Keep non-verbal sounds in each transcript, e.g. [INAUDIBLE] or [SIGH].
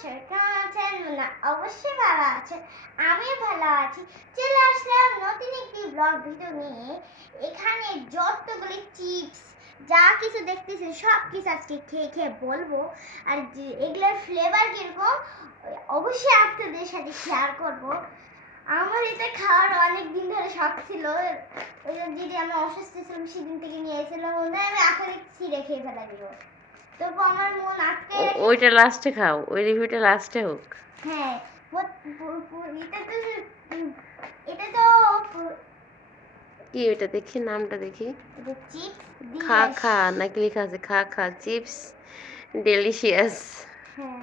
সবাই কেমন আছেন না অবশ্যই ভালো আছেন আমি ভালো আছি। চলে আসলাম নতুন একটি ব্লগ ভিডিও নিয়ে। এখানে যতগুলি চিপস যা কিছু দেখতেছেন সব কিছু আজকে খেয়ে খেয়ে বলব। আর এগুলোর ফ্লেভার কীরকম, অবশ্যই আপনাদের সাথে শেয়ার করব। আমার এটা খাওয়ার অনেক দিন ধরে শখ ছিল। ওই যদি আমি অসুস্থ ছিলাম, সেদিন থেকে নিয়ে এসেছিলাম। মনে হয় আমি এখন ছিঁড়ে খেয়ে ফেলা দিব। মন ওইটা লাস্টে খাও ওই রিভিউটা লাস্টে হোক। হ্যাঁ এটা তো এটা তো কি ওইটা দেখি নামটা দেখি। খা খা নাকি লেখা আছে খা খা চিপস ডেলিশিয়াস হ্যাঁ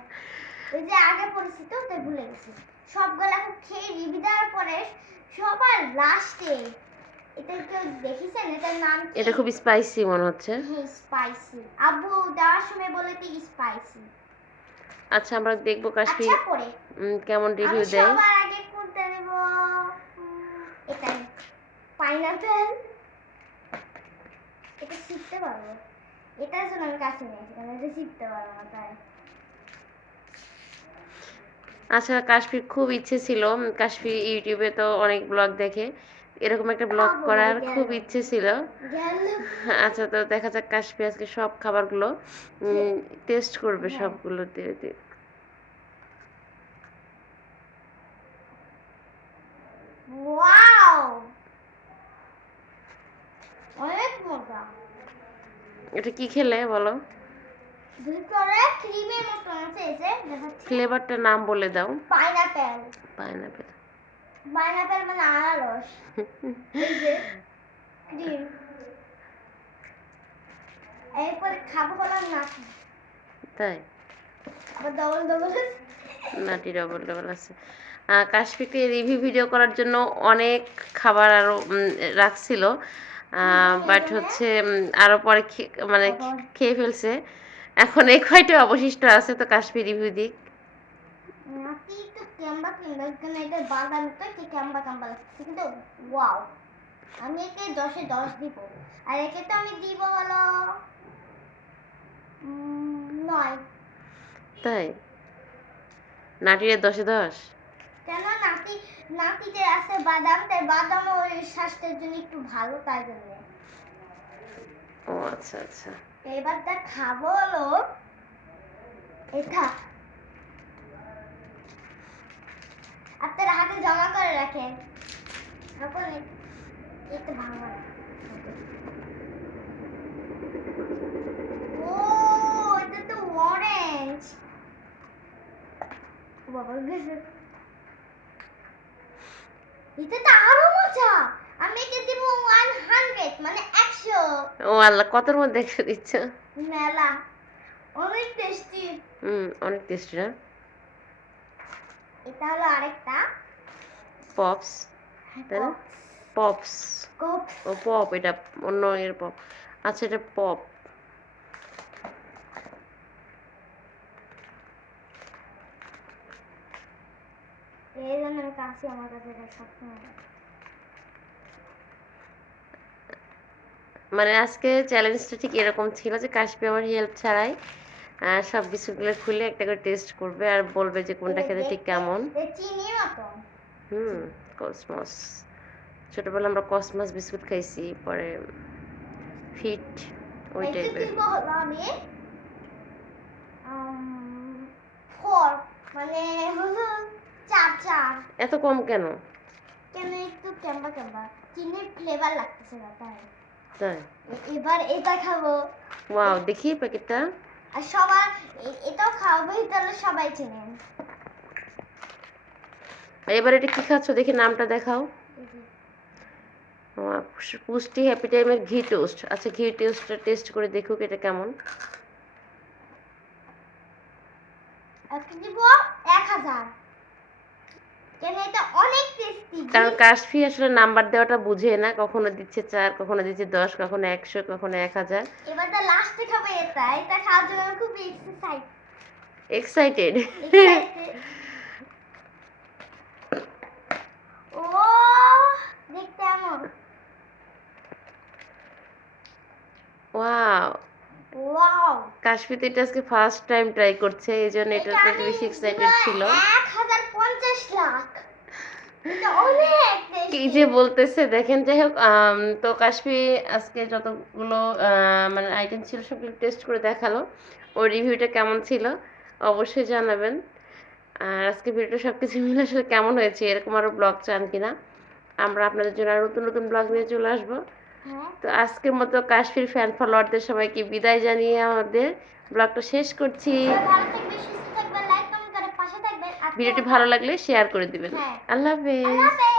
ওই যে আগে পড়েছি তো তাই ভুলে গেছি। সবগুলো এখন খেয়ে রিভি দেওয়ার পরে সবার লাস্টে এটা কেউ দেখেছেন? এটার নাম এটা খুব স্পাইসি মনে হচ্ছে। হ্যাঁ স্পাইসি আব্বু দেওয়ার সময় স্পাইসি আচ্ছা আমরা দেখব কাশ্মীর। আচ্ছা কেমন রিভিউ দেয়। সবার আগে কোনটা এটাই পাইনাপেল এটা শিখতে পারব। এটার জন্য আমি কাছে নিয়েছি কারণ এটা শিখতে পারব না তাই। আচ্ছা কাশ্মীর খুব ইচ্ছে ছিল। কাশ্মীর ইউটিউবে তো অনেক ব্লগ দেখে। এরকম একটা ব্লগ করার খুব ইচ্ছে ছিল। আচ্ছা তো দেখা যাক কাশ্মীর আজকে সব খাবারগুলো টেস্ট করবে হ্যাঁ। সবগুলো অনেক মজা। এটা কি খেলে বলো? ভিতরে ক্রিমের মতো আছে এই যে ফ্লেভারটার নাম বলে দাও। পাইনাপেল পাইনাপেল পাইনাপেল মানে আনারস এই যে ক্রিম এরপরে খাব হলাম নাকি তাই? আবার ডবল ডবল নাটি ডবল ডবল আছে। কাশ্মীরকে রিভিউ ভিডিও করার জন্য অনেক খাবার আরও রাখছিল। বাট হচ্ছে উম, আরও পরে মানে খেয়ে ফেলছে। এখন এই কয়টা অবশিষ্ট আছে তো কাশ্মীর রিভিউ দিক। নাকি একটু ক্যাম্বা ক্যাম্বা এখানে এটা বাদামি তো একটু ক্যাম্বা ক্যাম্বা লাগছে কিন্তু ওয়াও আমি একে দশে দশ দিব আর একে তো আমি দিব হলো নয় তাই নাটির দশে দশ কেন নাতি নাতিতে আছে বাদাম তাই বাদাম ওই স্বাস্থ্যের জন্য একটু ভালো তাই জন্য ও আচ্ছা আচ্ছা। এবার যা খাব হলো এটা আপনারা হাতে জমা করে রাখেন। এটা ভাঙা ও এটা তো অরেঞ্জ বাবা গেছে। এটা তো আরও মজা। আমি একে দিব মানে একশো। ও আল্লাহ কতর মধ্যে দিচ্ছ? মেলা। অনেক টেস্টি হুম অনেক টেস্টি না? এটা হলো আরেকটা। পপস। তাই না পপস। ও পপ এটা অন্য এর পপ। আচ্ছা এটা পপ। এই জন্য আমি কাছে আমার কাছে এটা সবসময় মানে আজকে চ্যালেঞ্জটা ঠিক এরকম ছিল যে কাশ্মীর আমার হেল্প ছাড়াই সব বিস্কুটগুলো খুলে একটা করে টেস্ট করবে আর বলবে যে কোনটা খেতে ঠিক কেমন। হুম কসমস। ছোটবেলা আমরা কসমস বিস্কুট খাইছি পরে ফিট ওই টাইপের মানে হলো চার চার। এত কম কেন? কেন একটু ক্যাম্বা ক্যাম্বা চিনির ফ্লেভার লাগতেছে না তাই। তাই? এবার এটা খাব। ওয়াও দেখি প্যাকেটটা। আর সবার এটাও খাওয়াবো তাহলে সবাই চেনেন এবার এটা কি খাচ্ছ? দেখি নামটা দেখাও। পুষ্টি হ্যাপি টাইমের ঘি টোস্ট আচ্ছা ঘি টোস্টটা টেস্ট করে দেখুক এটা কেমন। দিব? এক হাজার। কেন এটা কারণ কাশফি আসলে নাম্বার দেওয়াটা বুঝে না কখনো দিচ্ছে চার কখনো দিচ্ছে দশ কখনো একশো কখনো এক হাজার। এবার তো লাস্টে খাব এটা এটা খাওয়ার জন্য খুব এক্সারসাইজ এক্সাইটেড [LAUGHS] ও দেখতে এমন। ওয়াও ওয়াও এটা আজকে ফার্স্ট টাইম ট্রাই করছে এই জন্য এটা বেশি এক্সাইটেড ছিল। এক হাজার পঞ্চাশ লাখ। এটা অনেক কি যে বলতেছে দেখেন যাই হোক তো কাশফি আজকে যতগুলো মানে আইটেম ছিল সবগুলো টেস্ট করে দেখাল। ওর রিভিউটা কেমন ছিল অবশ্যই জানাবেন। আর আজকে ভিডিওটা সব কিছু মিলে আসলে কেমন হয়েছে এরকম আরও ব্লগ চান কিনা? আমরা আপনাদের জন্য আরও নতুন নতুন ব্লগ নিয়ে চলে আসব। হ্যাঁ। তো আজকের মতো কাশ্মীর ফ্যান ফলোয়ারদের সবাইকে বিদায় জানিয়ে আমাদের ব্লগটা শেষ করছি। ভিডিওটি ভালো লাগলে শেয়ার করে দিবেন। হ্যাঁ। আল্লাহ হাফেজ।